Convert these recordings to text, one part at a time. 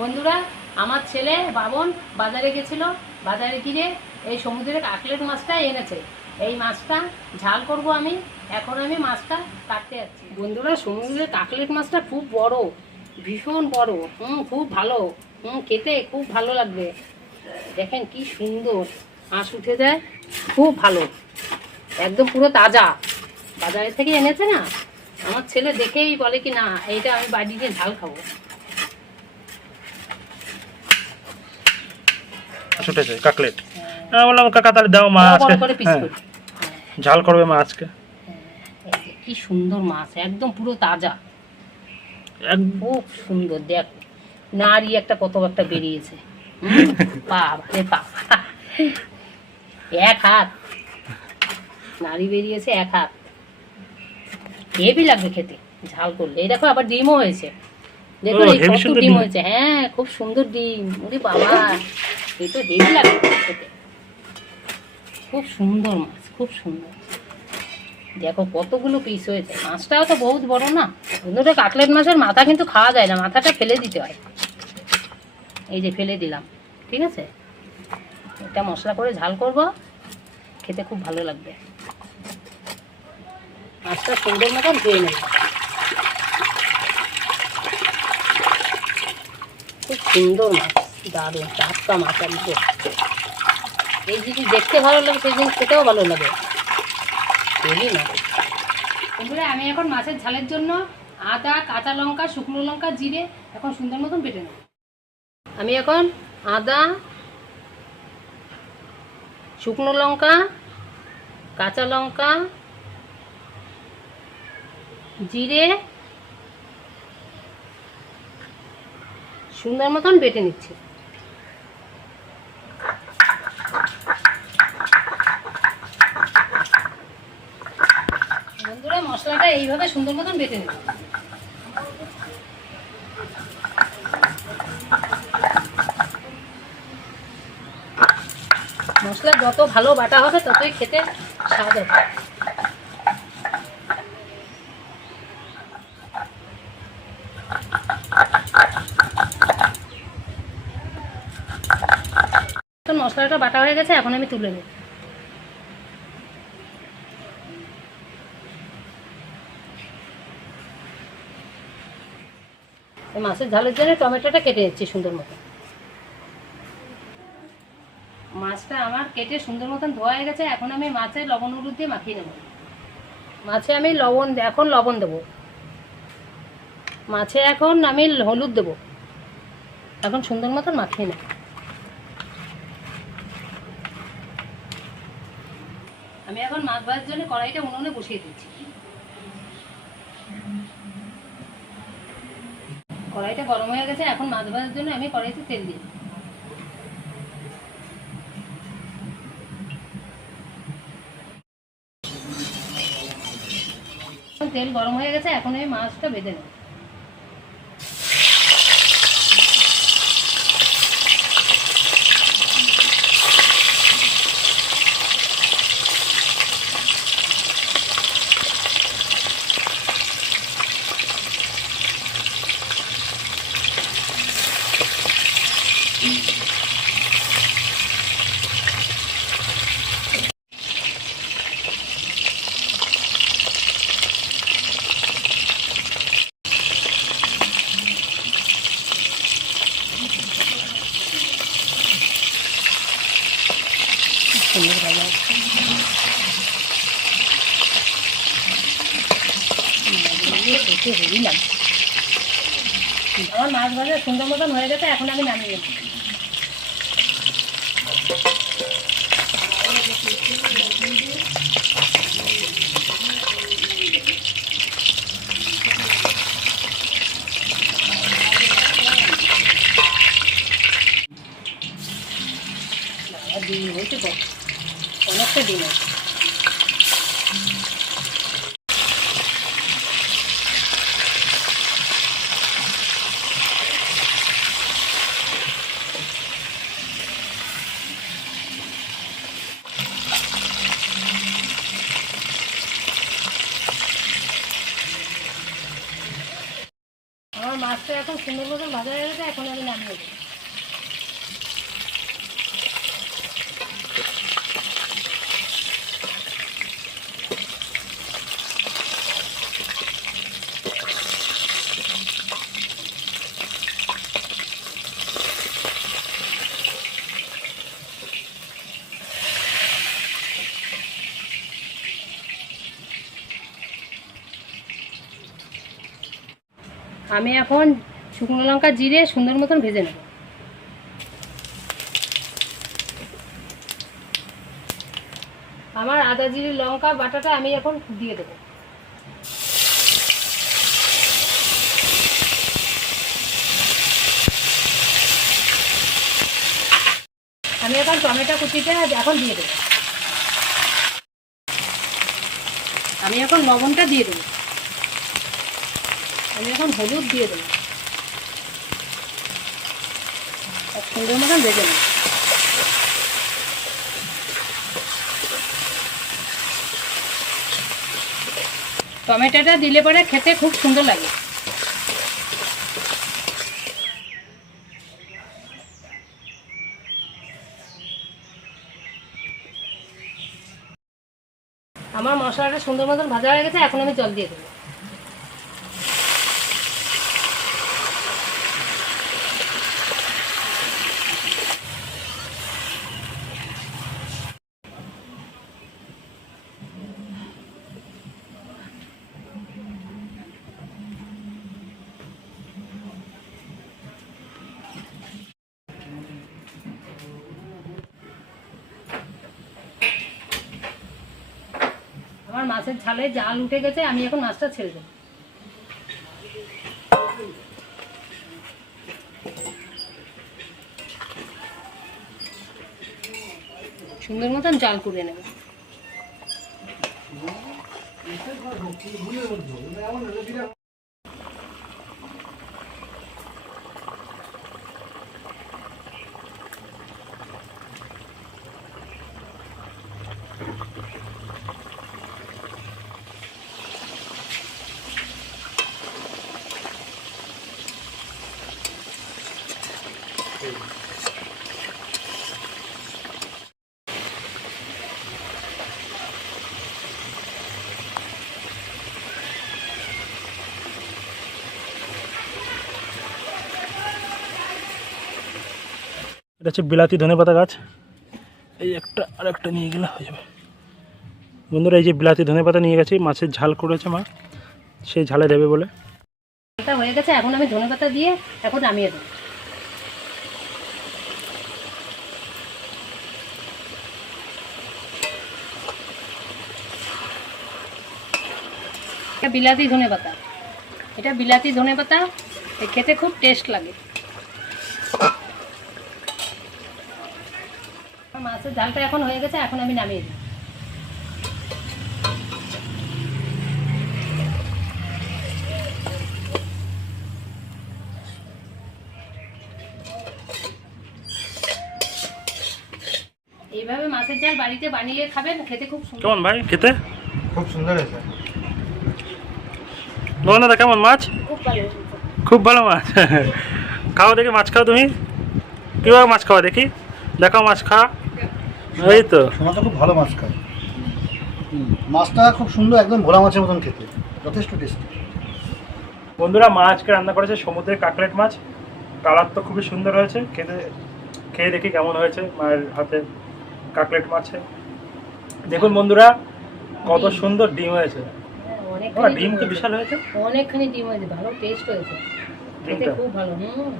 বন্ধুরা, আমার ছেলে বাবন বাজারে গেছিল, বাজারে গিয়ে এই সমুদ্রের কাকলেট মাছটা এনেছে। এই মাছটা ঝাল করব আমি, এখন আমি মাছটা কাটতে যাচ্ছি। বন্ধুরা, সমুদ্রের কাকলেট মাছটা খুব বড়, ভীষণ বড়, হুম, খুব ভালো, হুম, খেতে খুব ভালো লাগবে। দেখেন কি সুন্দর আঁশ উঠে যায়, খুব ভালো, একদম পুরো তাজা। বাজারে থেকে এনেছে না? আমার ছেলে দেখেই বলে কি, না, এইটা আমি বাড়িতে ঝাল খাব। উঠেছে কাকলেট। আমি বললাম কাকা তাহলে দাও মা আজকে। হ্যাঁ, ঝাল করবে মা আজকে। কি সুন্দর মাছ একদম পুরো তাজা। খুব সুন্দর দেখ নারী একটা কত একটা বেরিয়েছে। এক হাত। নারী বেরিয়েছে এক হাত। হেভি লাগবে খেতে ঝাল করলে। এই দেখো আবার ডিমও হয়েছে। দেখো কত ডিম ডিম। হয়েছে। হ্যাঁ খুব সুন্দর ডিম। ওরে বাবা। এই তো হেভি খেতে খুব সুন্দর মাছ, খুব সুন্দর। দেখো কতগুলো পিস হয়েছে। মাছটাও তো বহুত বড় না। বন্ধুরা কাকলেট মাছের মাথা কিন্তু খাওয়া যায় না, মাথাটা ফেলে দিতে হয়। এই যে ফেলে দিলাম, ঠিক আছে? এটা মশলা করে ঝাল করব, খেতে খুব ভালো লাগবে। মাছটা সুন্দর মতন ধুয়ে নেব। খুব সুন্দর মাছ। দারুণ টাটকা মাছ একদম এই জিনিস দেখতে ভালো লাগে সেই জিনিস খেতেও ভালো লাগে। মাছ বন্ধুরা আমি এখন মাছের ঝালের জন্য আদা কাঁচা লঙ্কা শুকনো লঙ্কা জিরে এখন সুন্দর মতন বেটে নেব। আমি এখন আদা শুকনো লঙ্কা কাঁচা লঙ্কা জিরে সুন্দর মতন বেটে নিচ্ছি বন্ধুরা মশলাটা এইভাবে সুন্দর মতন বেটে নেব। মশলা যত ভালো বাটা হবে, ততই খেতে স্বাদ হবে। মশলাটা বাটা হয়ে গেছে, এখন আমি তুলে নেব। মাছের ঝালের জন্য টমেটোটা কেটে নিচ্ছি সুন্দর মতো। মাছটা আমার কেটে সুন্দর মতন ধোয়া হয়ে গেছে, এখন আমি মাছে লবণ হলুদ দিয়ে মাখিয়ে নেব। মাছে আমি লবণ, এখন লবণ দেবো। মাছে এখন আমি হলুদ দেবো। এখন সুন্দর মতন মাখিয়ে নেব। আমি এখন মাছ ভাজার জন্য কড়াইটা উনুনে বসিয়ে দিচ্ছি। কড়াইটা গরম হয়ে গেছে, এখন মাছ ভাজার জন্য আমি কড়াইতে তেল দিই। তেল গরম হয়ে গেছে, এখন আমি মাছটা বেঁধে নেব সুন্দর ভাজা হচ্ছে। লাগছে। আমার মাছ ভাজা সুন্দর মতন হয়ে গেছে এখন আমি নামিয়ে নেব বাবা, ডিম হয়েছে তো অনেকটা ডিম আছে আমার আমার মাছটা এখন সুন্দর মতন ভাজা হয়ে গেছে এখন আমি নামিয়ে দেবো আমি এখন শুকনো লঙ্কা জিরে সুন্দর মতন ভেজে নেব। আমার আদা জিরে, লঙ্কা, বাটাটা আমি এখন দিয়ে দেবো। আমি এখন টমেটো কুচিটা এখন দিয়ে দেবো। আমি এখন লবণটা দিয়ে দেবো। আমি এখন হলুদ দিয়ে দেবো। সুন্দর মতন ভেজে নেব। টমেটোটা দিলে পরে খেতে খুব সুন্দর লাগে। আমার মশলাটা সুন্দর মতন ভাজা হয়ে গেছে, এখন আমি জল দিয়ে দেবো। মাছের ঝালে জাল উঠে গেছে, আমি এখন মাছটা ছেড়ে দেবো। সুন্দর মতন জাল করে নেবে। এটা হচ্ছে বিলাতি ধনেপাতা গাছ। এই একটা আর একটা নিয়ে গেলে হয়ে যাবে। বন্ধুরা, এই যে বিলাতি ধনেপাতা নিয়ে গেছি মাছের ঝাল করেছে মা। সেই ঝালে দেবে বলে। হয়ে গেছে, এখন আমি ধনে পাতা দিয়ে এখন নামিয়ে দেবো। এটা বিলাতি ধনে পাতা। এটা বিলাতি ধনে পাতা খেতে খুব টেস্ট লাগে। মাছের ঝালটা এখন হয়ে গেছে এখন আমি নামিয়ে দিই। এইভাবে মাছের ঝাল বাড়িতে বানিয়ে খাবেন খেতে খুব সুন্দর। কেমন ভাই খেতে? খুব সুন্দর হয়েছে। দাদা কেমন মাছ? খুব ভালো মাছ। খাও দেখি মাছ খাও তুমি। কীভাবে মাছ খাওয়া দেখি? দেখাও মাছ খা। এই তো। সোনাটা খুব ভালো মাছ খায়। মাছটা খুব সুন্দর একদম ভোলা মাছের মতন খেতে। যথেষ্ট টেস্টি বন্ধুরা মা আজকে রান্না করেছে সমুদ্রের কাকলেট মাছ। কালার তো খুবই সুন্দর হয়েছে। খেতে খেয়ে দেখি কেমন হয়েছে মায়ের হাতে কাকলেট মাছে। দেখুন বন্ধুরা কত সুন্দর ডিম হয়েছে। হ্যাঁ, অনেকখানি ডিম তো। বিশাল হয়েছে? অনেকখানি ডিম হয়েছে ভালো টেস্ট হয়েছে। খেতে খুব ভালো হুম।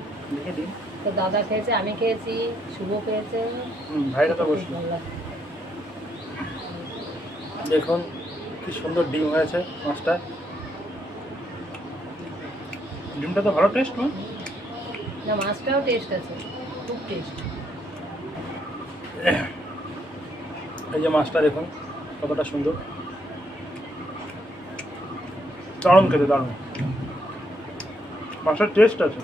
তো দাদা খেয়েছে আমি খেয়েছি শুভ খেয়েছে। ভাইরা তো বসল। দেখুন কি সুন্দর ডিম হয়েছে মাছটা। ডিমটা তো ভালো টেস্ট না না মাছটাও টেস্ট আছে খুব টেস্ট এই যে মাছটা দেখুন কতটা সুন্দর। দারুণ খেতে, দারুণ। মাছটার টেস্ট আছে।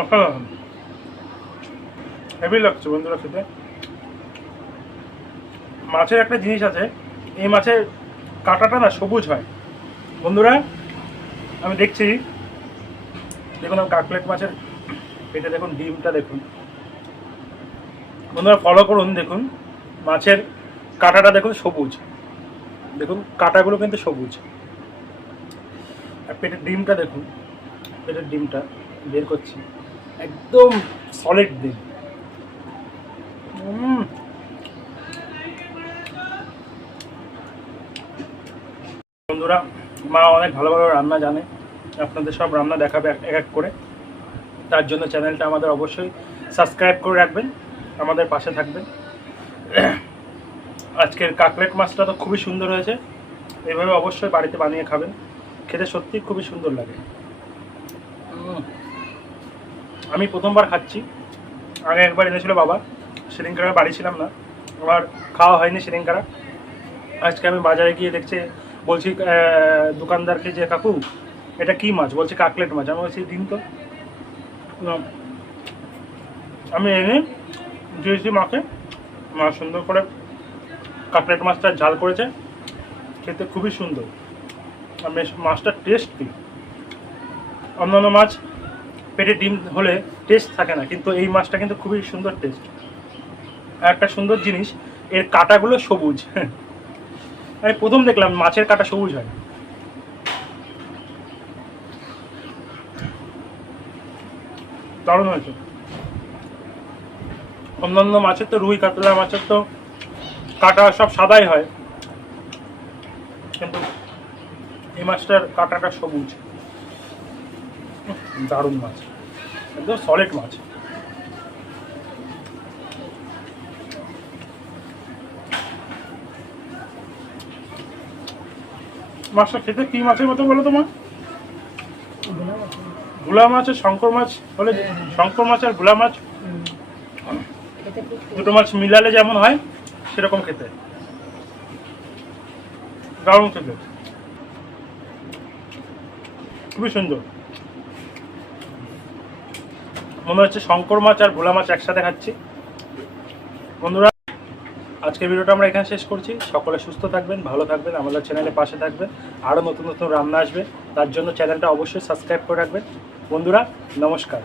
অসাধারণ হেভি লাগছে বন্ধুরা খেতে। মাছের একটা জিনিস আছে, এই মাছের কাঁটাটা না সবুজ হয়। বন্ধুরা, আমি দেখছি। দেখুন কাকলেট মাছের পেটে দেখুন, ডিমটা দেখুন। বন্ধুরা ফলো করুন, দেখুন। মাছের কাঁটাটা দেখুন সবুজ। দেখুন, কাঁটাগুলো কিন্তু সবুজ। আর পেটের ডিমটা দেখুন, পেটের ডিমটা বের করছি। একদম সলিড ডিম। বন্ধুরা, মা অনেক ভালো ভালো রান্না জানে। আপনাদের সব রান্না দেখাবে এক এক করে। তার জন্য চ্যানেলটা আমাদের অবশ্যই সাবস্ক্রাইব করে রাখবেন। আমাদের পাশে থাকবেন আজকের কাকলেট মাছটা তো খুবই সুন্দর হয়েছে। এইভাবে অবশ্যই বাড়িতে বানিয়ে খাবেন। খেতে সত্যি খুবই সুন্দর লাগে। আমি প্রথমবার খাচ্ছি। আগে একবার এনেছিল বাবা। আমি বাড়ি ছিলাম না। আমার খাওয়া হয়নি সেদিনকার। আজকে আমি বাজারে গিয়ে দেখছি, বলছি দোকানদারকে যে, কাকু, এটা কি মাছ? বলছে, কাকলেট মাছ। আমি বলছি দিন তো। আমি এনে দিয়েছি মাকে মা সুন্দর করে কাকলেট মাছটা ঝাল করেছে। খেতে খুবই সুন্দর। আর মাছটার টেস্ট কি অন্যান্য মাছ পেটে ডিম হলে টেস্ট থাকে না, কিন্তু এই মাছটা কিন্তু খুবই সুন্দর টেস্ট আর একটা সুন্দর জিনিস, এর কাঁটাগুলো সবুজ। আমি প্রথম দেখলাম মাছের কাঁটা সবুজ হয়। দারুণ হয়েছে। অন্যান্য মাছের তো রুই কাতলা মাছের তো কাঁটা সব সাদাই হয়। কিন্তু এই মাছটার কাঁটাটা সবুজ। দারুণ মাছ। একদম সলিড মাছ। মাছটা খেতে কি মাছের মতো বলো তোমার ভোলা মাছ আর শঙ্কর মাছ বলে হ্যাঁ, হ্যাঁ। শঙ্কর মাছ আর ভোলা মাছ দুটো মাছ মিলালে যেমন হয়, সেরকম খেতে। দারুণ খেতে। খুবই সুন্দর। মনে হচ্ছে শঙ্কর মাছ আর ভোলা মাছ একসাথে খাচ্ছি। বন্ধুরা, আজকের ভিডিওটা আমরা এখানে শেষ করছি। সকলে সুস্থ থাকবেন, ভালো থাকবেন, আমাদের চ্যানেলের পাশে থাকবেন। আরও নতুন নতুন রান্না আসবে। তার জন্য চ্যানেলটা অবশ্যই সাবস্ক্রাইব করে রাখবেন। বন্ধুরা, নমস্কার।